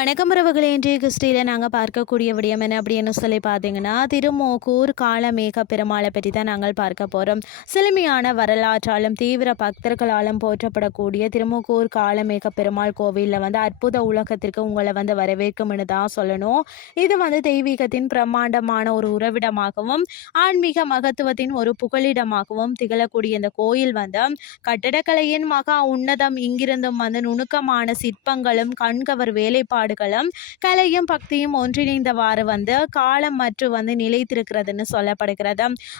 வணக்கம் உறவுகளே இன்றைய கிறிஸ்டியில் நாங்கள் பார்க்கக்கூடிய விடயம் என்ன அப்படின்னு சொல்லி பார்த்தீங்கன்னா திருமோகூர் காலமேக பெருமாளை பற்றி தான் நாங்கள் பார்க்க போகிறோம் செழுமையான வரலாற்றாலும் தீவிர பக்தர்களாலும் போற்றப்படக்கூடிய திருமோகூர் காலமேக பெருமாள் கோவிலில் வந்து அற்புத உலகத்திற்கு உங்களை வந்து வரவேற்கும்னு தான் சொல்லணும். இது வந்து தெய்வீகத்தின் பிரம்மாண்டமான ஒரு உறவிடமாகவும் ஆன்மீக மகத்துவத்தின் ஒரு புகலிடமாகவும் திகழக்கூடிய இந்த கோயில் வந்து கட்டடக்கலையின் மகா உன்னதம் இங்கிருந்தும் வந்து நுணுக்கமான சிற்பங்களும் கண்கவர் வேலைப்பாடுகளும் கலையும் பக்தியும் ஒன்றிணைந்தவாறு வந்து காலம் மற்றும் வந்து நிலைத்திருக்கிறதுன்னு சொல்லப்படுகிறது.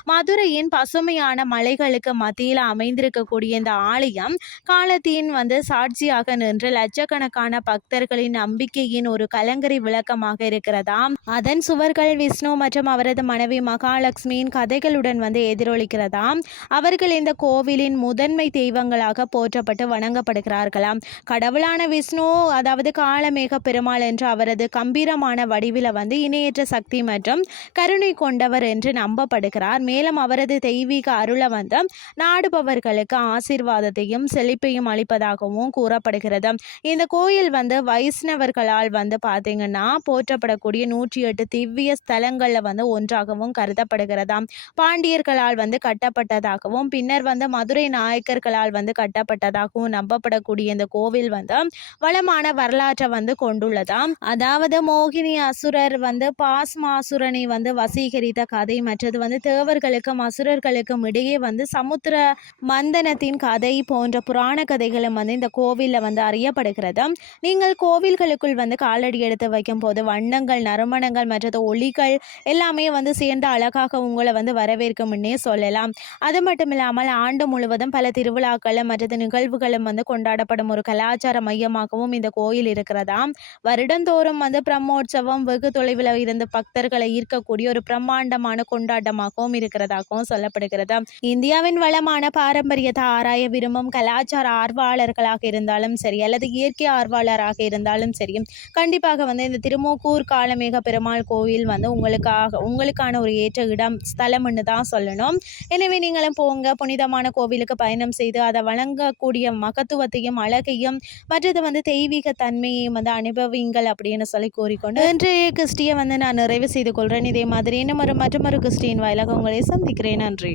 மதுரையின் பசுமையான மலைகளுக்கு மத்தியில் அமைந்திருக்கக்கூடிய இந்த ஆலயம் காலத்தின் வந்து சாட்சியாக நின்று லட்சக்கணக்கான பக்தர்களின் நம்பிக்கையின் ஒரு கலங்கரை விளக்கமாக இருக்கிறதாம் அதன் சுவர்கள் விஷ்ணு மற்றும் அவரது மனைவி மகாலட்சுமியின் கதைகளுடன் வந்து எதிரொலிக்கிறதாம் அவர்கள் இந்த கோவிலின் முதன்மை தெய்வங்களாக போற்றப்பட்டு வணங்கப்படுகிறார்களாம் கடவுளான விஷ்ணு அதாவது காலமேக பெரும் பெருமாள் என்ற அவரது கம்பீரமான வடிவில வந்து இணையற்ற சக்தி மற்றும் கருணை கொண்டவர் என்று நம்பப்படுகிறார். மேலும் அவரது தெய்வீக அருளை வந்து நாடுபவர்களுக்கு ஆசீர்வாதத்தையும் செழிப்பையும் அளிப்பதாகவும் கூறப்படுகிறது. இந்த கோயில் வந்து வைஷ்ணவர்களால் வந்து பார்த்தீங்கன்னா போற்றப்படக்கூடிய நூற்றி எட்டு திவ்ய ஸ்தலங்களில் வந்து ஒன்றாகவும் கருதப்படுகிறதாம் பாண்டியர்களால் வந்து கட்டப்பட்டதாகவும் பின்னர் வந்து மதுரை நாயக்கர்களால் வந்து கட்டப்பட்டதாகவும் நம்பப்படக்கூடிய இந்த கோவில் வந்து வளமான வரலாற்றை வந்து கொண்டுள்ளதாம் அதாவது மோகினி அசுரர் வந்து பாஸ்மாசுரனை வந்து வசீகரித்த கதை. மற்றது வந்து தேவர்களுக்கும் அசுரர்களுக்கும் இடையே வந்து சமுத்திர மந்தனத்தின் கதை போன்ற புராண கதைகளும் வந்து இந்த கோவிலில் வந்து அறியப்படுகிறது நீங்கள் கோவில்களுக்குள் வந்து காலடி எடுத்து வைக்கும் போது வண்ணங்கள் நறுமணங்கள் மற்றது ஒளிகள் எல்லாமே வந்து சேர்ந்து அழகாக உங்களை வந்து வரவேற்கும்னே சொல்லலாம். அது மட்டும் இல்லாமல் ஆண்டு முழுவதும் பல திருவிழாக்களும் மற்றது நிகழ்வுகளும் வந்து கொண்டாடப்படும் ஒரு கலாச்சார மையமாகவும் இந்த கோயில் இருக்கிறதாம். வருடந்தோறும் வந்து பிரம்மோற்சவம் வெகு தொலைவில் இருந்து பக்தர்களை ஈர்க்கக்கூடிய ஒரு பிரம்மாண்டமான கொண்டாட்டமாகவும் இருக்கிறதாகவும் சொல்லப்படுகிறது. இந்தியாவின் வளமான பாரம்பரியத்தை ஆராய விரும்பும் கலாச்சார ஆர்வலர்களாக இருந்தாலும் சரி அல்லது இயற்கை ஆர்வலராக இருந்தாலும் சரி கண்டிப்பாக வந்து இந்த திருமூக்கூர் காலமேக பெருமாள் கோவில் வந்து உங்களுக்காக உங்களுக்கான ஒரு ஏற்ற இடம் ஸ்தலம்னு தான் சொல்லணும். எனவே நீங்களும் போங்க புனிதமான கோவிலுக்கு பயணம் செய்து அதை வழங்கக்கூடிய மகத்துவத்தையும் அழகையும் மற்றது வந்து தெய்வீக தன்மையையும் வந்து அனுபவ உதவுங்கள் அப்படின்னு சொல்லி கூறிக்கொண்டு இன்றைய கிறிஸ்டியை வந்து நான் நிறைவு செய்து கொள்கிறேன் இதே மாதிரி இன்னும் ஒரு மற்றொரு கிறிஸ்டியின் வாயிலாக உங்களை சந்திக்கிறேன். நன்றி.